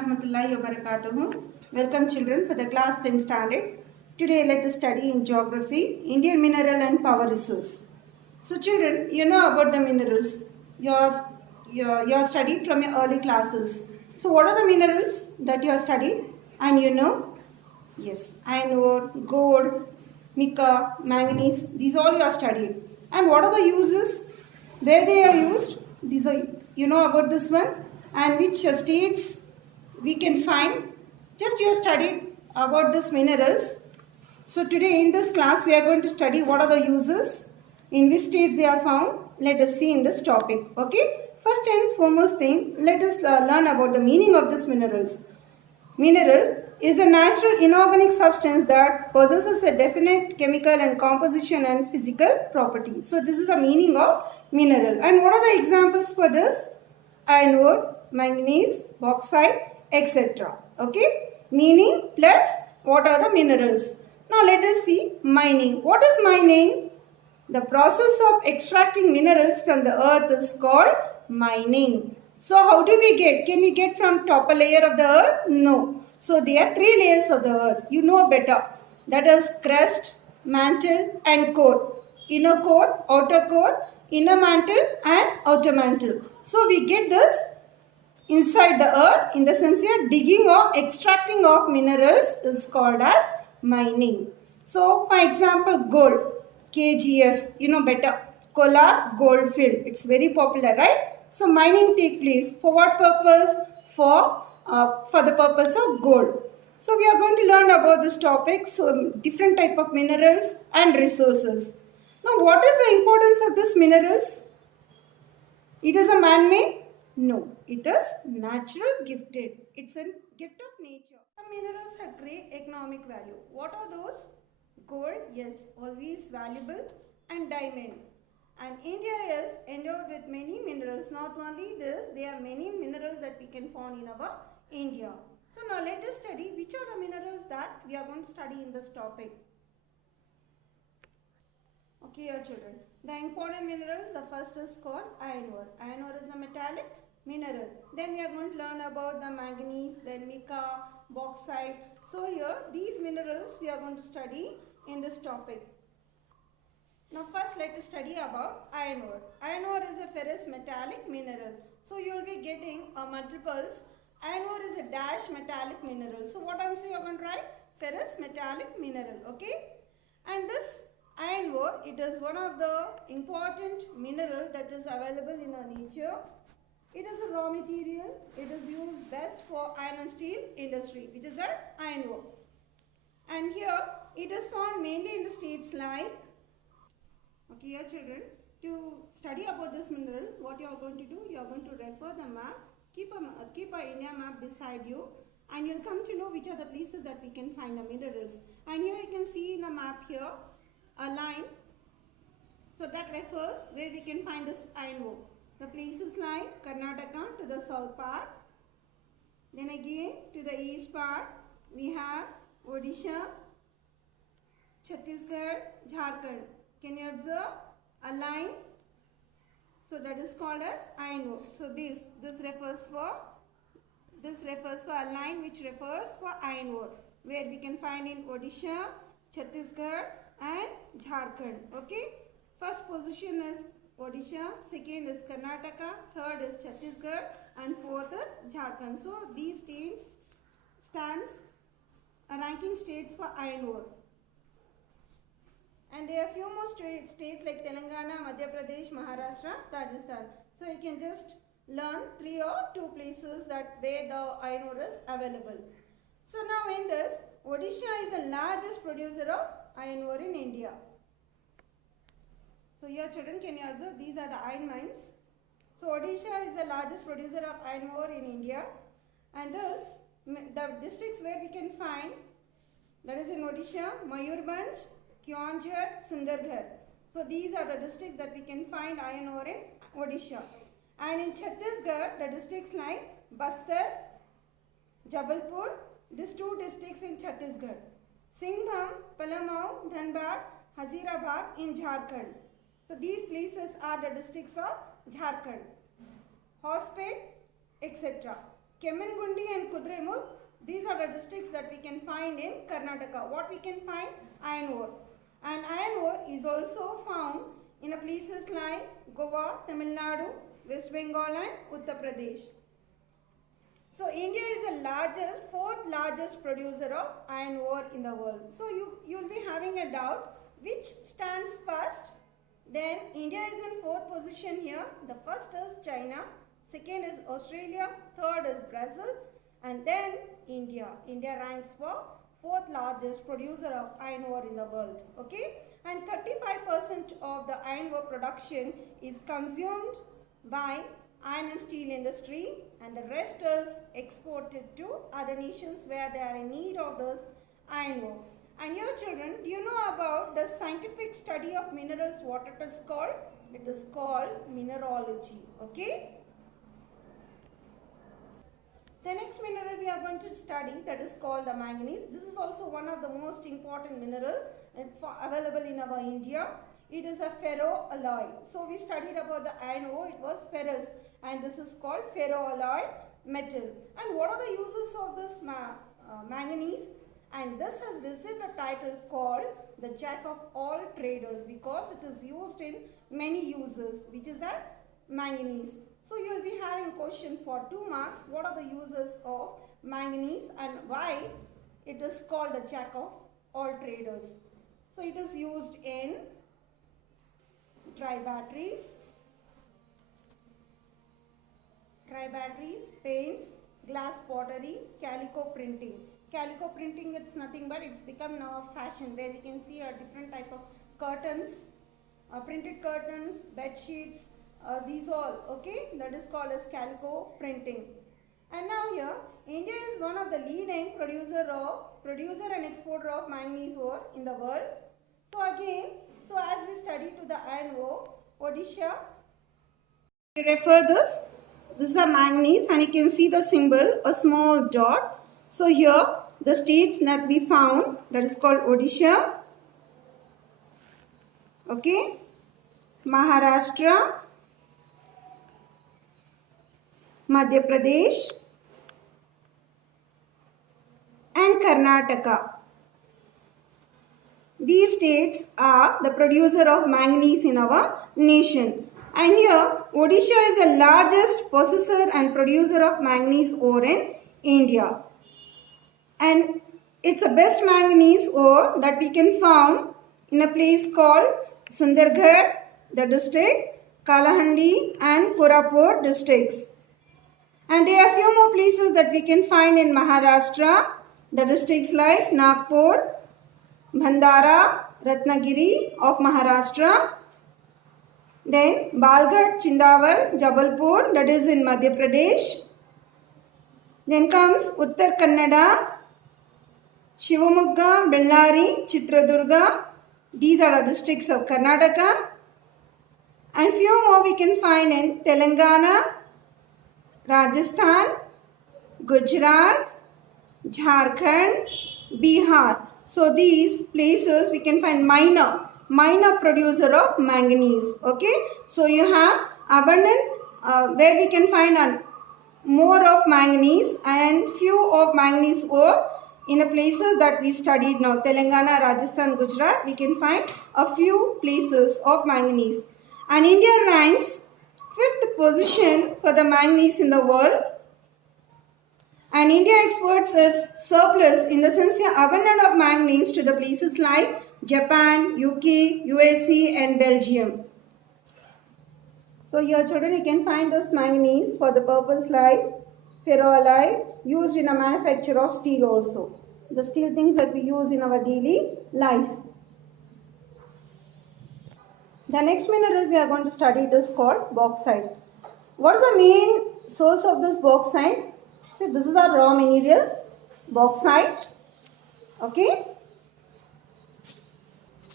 warahmatullahi wabarakatuh. Welcome children for the class 10 standard. Today let us study in geography, Indian mineral and power resource. So children, you know about the minerals. You studied from your early classes. So what are the minerals that you have studied? And you know? Yes, iron ore, gold, mica, manganese. These all you have studied. And what are the uses? Where they are used? These are, you know about this one. And which states we can find. Just you have studied about these minerals. So today in this class we are going to study what are the uses, in which states they are found. Let us see in this topic. Okay. First and foremost thing, let us learn about the meaning of these minerals. Mineral is a natural inorganic substance that possesses a definite chemical and composition and physical property. So this is the meaning of mineral. And what are the examples for this? Iron ore, manganese, bauxite, etc. Okay. Meaning plus what are the minerals. Now let us see mining. What is mining? The process of extracting minerals from the earth is called mining. So how do we get? Can we get from top layer of the earth? No. So there are three layers of the earth. You know better. That is crust, mantle and core. Inner core, outer core, inner mantle and outer mantle. So we get this inside the earth. In the sense here, digging or extracting of minerals is called as mining. So for example, gold, KGF, you know better. Kolar Goldfield. It's very popular, right? So mining take place for what purpose? For the purpose of gold. So we are going to learn about this topic. So different type of minerals and resources. Now what is the importance of these minerals? It is a man-made? No. It is natural gifted. It's a gift of nature. Some minerals have great economic value. What are those? Gold, yes, always valuable, and diamond. And India is endowed with many minerals. Not only this, there are many minerals that we can find in our India. So now let us study which are the minerals that we are going to study in this topic. Okay, your children. The important minerals, the first is called iron ore. Iron ore is a metallic mineral. Then we are going to learn about the manganese, then mica, bauxite. So here, these minerals we are going to study in this topic. Now first let us study about iron ore. Iron ore is a ferrous metallic mineral. So you will be getting multiples. Iron ore is a dash metallic mineral. So what answer you are going to write? Ferrous metallic mineral. Okay. And this iron ore, it is one of the important mineral that is available in our nature. It is a raw material. It is used best for iron and steel industry, which is that iron ore. And here it is found mainly in the states like, okay, your children, to study about these minerals, what you are going to do, you are going to refer the map, keep a India map beside you, and you will come to know which are the places that we can find the minerals. And here you can see in the map here a line, so that refers where we can find this iron ore. The places like Karnataka to the south part, then again to the east part we have Odisha, Chhattisgarh, Jharkhand. Can you observe a line? So that is called as iron ore. So this refers for a line which refers for iron ore, where we can find in Odisha, Chhattisgarh and Jharkhand. Okay. First position is Odisha, second is Karnataka, third is Chhattisgarh and fourth is Jharkhand. So these states stands ranking states for iron ore. And there are few more states like Telangana, Madhya Pradesh, Maharashtra, Rajasthan. So you can just learn 3 or 2 places that where the iron ore is available. So now in this, Odisha is the largest producer of iron ore in India. So here children, can you observe these are the iron mines. So Odisha is the largest producer of iron ore in India. And thus the districts where we can find, that is in Odisha, Mayurbhanj, Keonjhar, Sundargarh. So these are the districts that we can find iron ore in Odisha. And in Chhattisgarh, the districts like Bastar, Jabalpur, these 2 districts in Chhattisgarh. Singhbhum, Palamau, Dhanbad, Hazirabad in Jharkhand. So these places are the districts of Jharkhand, Hospet, etc. Kemangundi and Kudremukh, these are the districts that we can find in Karnataka. What we can find? Iron ore. And iron ore is also found in places like Goa, Tamil Nadu, West Bengal and Uttar Pradesh. So India is the fourth largest producer of iron ore in the world. So you will be having a doubt which stands first. Then India is in fourth position here. The first is China, second is Australia, third is Brazil, and then India. India ranks for fourth largest producer of iron ore in the world. Okay, and 35% of the iron ore production is consumed by iron and steel industry, and the rest is exported to other nations where they are in need of this iron ore. And here children, do you know about the scientific study of minerals, what it is called? It is called mineralogy. Okay. The next mineral we are going to study, that is called the manganese. This is also one of the most important mineral available in our India. It is a ferroalloy. So we studied about the iron ore, it was ferrous, and this is called ferroalloy metal. And what are the uses of this manganese? And this has received a title called the Jack of all traders because it is used in many uses, which is that manganese. So you will be having question for 2 marks. What are the uses of manganese and why it is called the Jack of all traders? So it is used in dry batteries, paints, glass pottery, calico printing. Calico printing, it's nothing but it's become now a fashion where we can see a different type of curtains, printed curtains, bed sheets, these all, okay, that is called as calico printing. And now here, India is one of the leading producer and exporter of manganese ore in the world. So again, so as we study to the iron ore, Odisha, we refer this is a manganese and you can see the symbol, a small dot. So here, the states that we found, that is called Odisha, okay, Maharashtra, Madhya Pradesh and Karnataka. These states are the producer of manganese in our nation. And here, Odisha is the largest possessor and producer of manganese ore in India. And it's the best manganese ore that we can find in a place called Sundargarh, the district, Kalahandi and Koraput districts. And there are a few more places that we can find in Maharashtra, the districts like Nagpur, Bhandara, Ratnagiri of Maharashtra, then Balghat, Chindawar, Jabalpur, that is in Madhya Pradesh. Then comes Uttar Kannada, Shivamogga, Bellary, Chitradurga. These are the districts of Karnataka. And few more we can find in Telangana, Rajasthan, Gujarat, Jharkhand, Bihar. So these places we can find minor producer of manganese. Okay, so you have abundant where we can find more of manganese and few of manganese ore in the places that we studied now. Telangana, Rajasthan, Gujarat, we can find a few places of manganese. And India ranks 5th position for the manganese in the world. And India exports its surplus, in the sense here abundant of manganese, to the places like Japan, UK, USA and Belgium. So here children, you can find this manganese for the purpose like ferroalloy, used in the manufacture of steel also. The steel things that we use in our daily life. The next mineral we are going to study is called bauxite. What is the main source of this bauxite? See, this is our raw mineral, bauxite. Okay.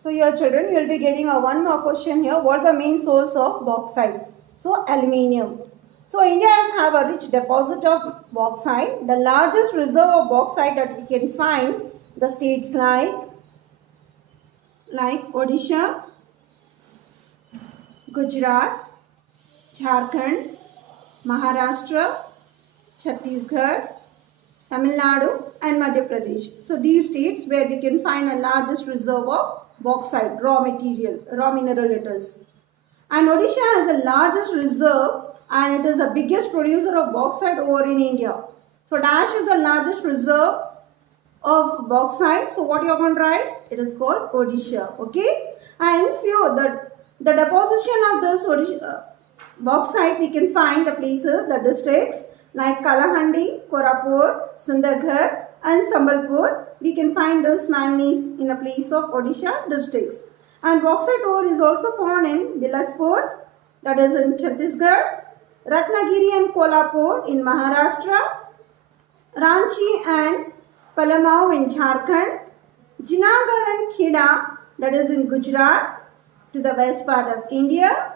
So here children, you will be getting one more question here. What is the main source of bauxite? So aluminium. So India has a rich deposit of bauxite. The largest reserve of bauxite that we can find, the states like Odisha, Gujarat, Jharkhand, Maharashtra, Chhattisgarh, Tamil Nadu and Madhya Pradesh. So these states where we can find the largest reserve of bauxite, raw material, raw mineral it is. And Odisha has the largest reserve and it is the biggest producer of bauxite ore in India. So Dash is the largest reserve of bauxite. So what you are going to write? It is called Odisha. Okay. And few the deposition of this Odisha, bauxite we can find the places, the districts like Kalahandi, Korapur, Sundargarh and Sambalpur. We can find this manganese in a place of Odisha districts. And bauxite ore is also found in Bilaspur, that is in Chhattisgarh, Ratnagiri and Kolhapur in Maharashtra, Ranchi and Palamau in Jharkhand, Junagadh and Kheda, that is in Gujarat, to the west part of India,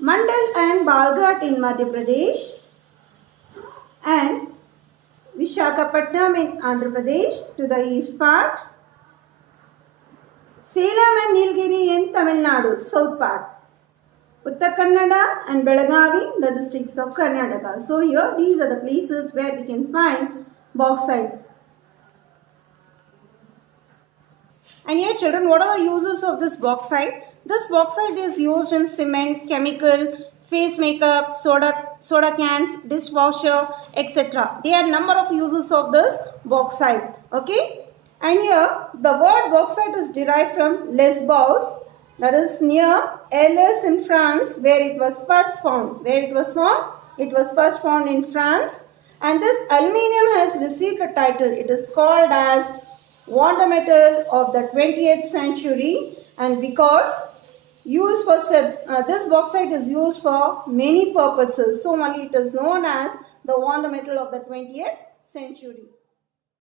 Mandal and Balghat in Madhya Pradesh, and Vishakhapatnam in Andhra Pradesh to the east part, Salem and Nilgiri in Tamil Nadu, south part, Uttar Kannada and Belagavi, the districts of Karnataka. So here these are the places where we can find bauxite. And here children, what are the uses of this bauxite? This bauxite is used in cement, chemical, face makeup, soda cans, dishwasher, etc. There are number of uses of this bauxite. Okay. And here the word bauxite is derived from Lesbos, that is near Arles in France, where it was first found. Where it was found? It was first found in France. And this aluminium has received a title. It is called as wonder metal of the 20th century, and because used for this bauxite is used for many purposes, so only it is known as the wonder metal of the 20th century.